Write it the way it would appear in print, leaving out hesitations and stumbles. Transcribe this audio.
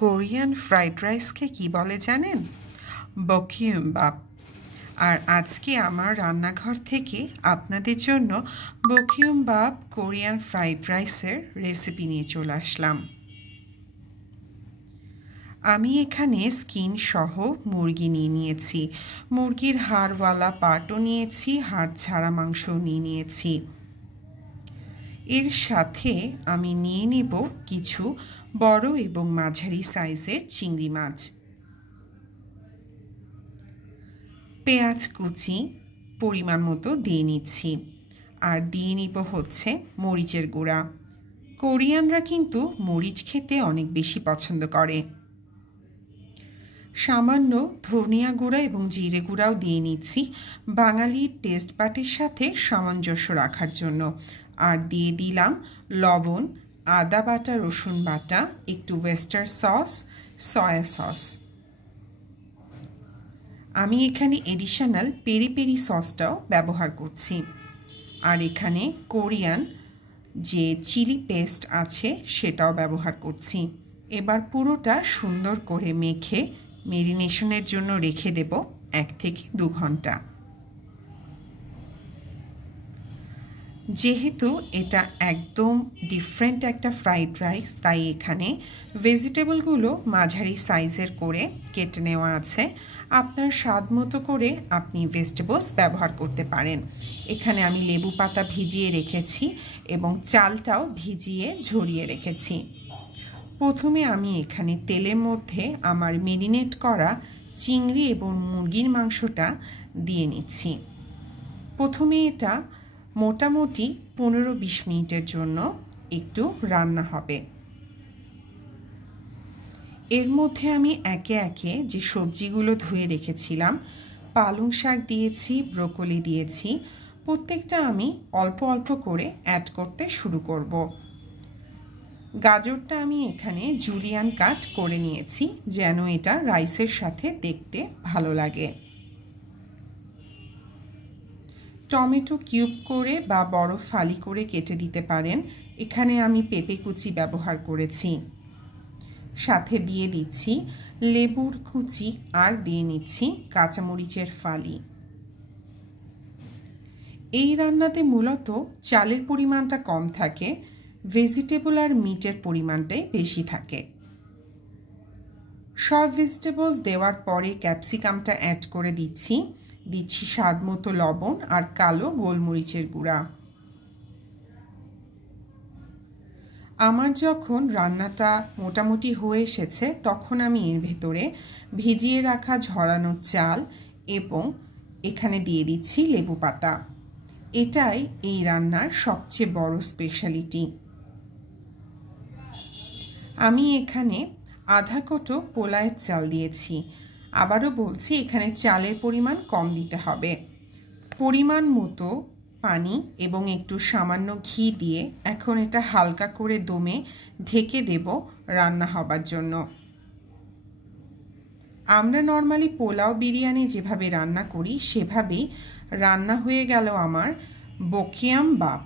Korean fried রাইসকে কি বলে জানেন? বকিউমবাপ। আর আজকে আমার রান্নাঘর থেকে আপনাদের জন্য বকিউমবাপ কোরিয়ান ফ্রাইড রাইসের রেসিপি নিয়ে চলে আসলাম। আমি এখানে স্কিন সহ মুরগি নিয়ে নিয়েছি। মুরগির হাড়ওয়ালা পাটও নিয়েছি, হাড় ছাড়া মাংসও নিয়েছি। এর সাথে আমি নিয়ে নেব কিছু বড় এবং মাঝারি সাইজের চিংড়ি মাছ, পেঁয়াজ কুচি পরিমাণ মতো দিয়ে নিচ্ছি, আর দিয়ে নিব হচ্ছে মরিচের গুঁড়া। কোরিয়ানরা কিন্তু মরিচ খেতে অনেক বেশি পছন্দ করে। সামান্য ধনিয়া গুঁড়া এবং জিরে গুঁড়াও দিয়ে নিচ্ছি বাঙালির টেস্ট বাটের সাথে সামঞ্জস্য রাখার জন্য। আর দিয়ে দিলাম লবণ, আদা বাটা, রসুন বাটা, একটু ওয়েস্টার সস, সয়া সস। আমি এখানে এডিশনাল পেরি পেরি সসটাও ব্যবহার করছি। আর এখানে কোরিয়ান যে চিলি পেস্ট আছে সেটাও ব্যবহার করছি। এবার পুরোটা সুন্দর করে মেখে মেরিনেশনের জন্য রেখে দেব 1 থেকে 2 ঘন্টা। যেহেতু এটা একদম ডিফারেন্ট একটা ফ্রাইড রাইস, তাই এখানে ভেজিটেবলগুলো মাঝারি সাইজের করে কেটে নেওয়া আছে। আপনার স্বাদ মতো করে আপনি ভেজিটেবলস ব্যবহার করতে পারেন। এখানে আমি লেবু পাতা ভিজিয়ে রেখেছি এবং চালটাও ভিজিয়ে ঝরিয়ে রেখেছি। প্রথমে আমি এখানে তেলের মধ্যে আমার মেরিনেট করা চিংড়ি এবং মুরগির মাংসটা দিয়ে নিচ্ছি। প্রথমে এটা মোটামুটি 15-20 মিনিটের জন্য একটু রান্না হবে। এর মধ্যে আমি একে একে যে সবজিগুলো ধুয়ে রেখেছিলাম, পালং শাক দিয়েছি, ব্রোকলি দিয়েছি, প্রত্যেকটা আমি অল্প অল্প করে অ্যাড করতে শুরু করব। গাজরটা আমি এখানে জুলিয়ান কাট করে নিয়েছি যেন এটা রাইসের সাথে দেখতে ভালো লাগে। টমেটো কিউব করে বা বড় ফালি করে কেটে দিতে পারেন। এখানে আমি পেঁপে কুচি ব্যবহার করেছি। সাথে দিয়ে দিচ্ছি লেবুর কুচি আর দিয়ে নিচ্ছি কাঁচামরিচের ফালি। এই রান্নাতে মূলত চালের পরিমাণটা কম থাকে, ভেজিটেবল আর মিটের পরিমাণটাই বেশি থাকে। সব ভেজিটেবলস দেওয়ার পরে ক্যাপসিকামটা অ্যাড করে দিচ্ছি স্বাদ মতো লবণ আর কালো গোলমরিচের গুঁড়া। আমার যখন রান্নাটা মোটামুটি হয়ে এসেছে তখন আমি এর ভেতরে ভিজিয়ে রাখা ঝরানো চাল এবং এখানে দিয়ে দিচ্ছি লেবু পাতা। এটাই এই রান্নার সবচেয়ে বড় স্পেশালিটি। আমি এখানে আধা কোটো পোলায়ের চাল দিয়েছি। আবারও বলছি, এখানে চালের পরিমাণ কম দিতে হবে। পরিমাণ মতো পানি এবং একটু সামান্য ঘি দিয়ে এখন এটা হালকা করে দমে ঢেকে দেব রান্না হবার জন্য। আমরা নর্মালি পোলাও বিরিয়ানি যেভাবে রান্না করি সেভাবেই রান্না হয়ে গেল আমার বকিউমবাপ।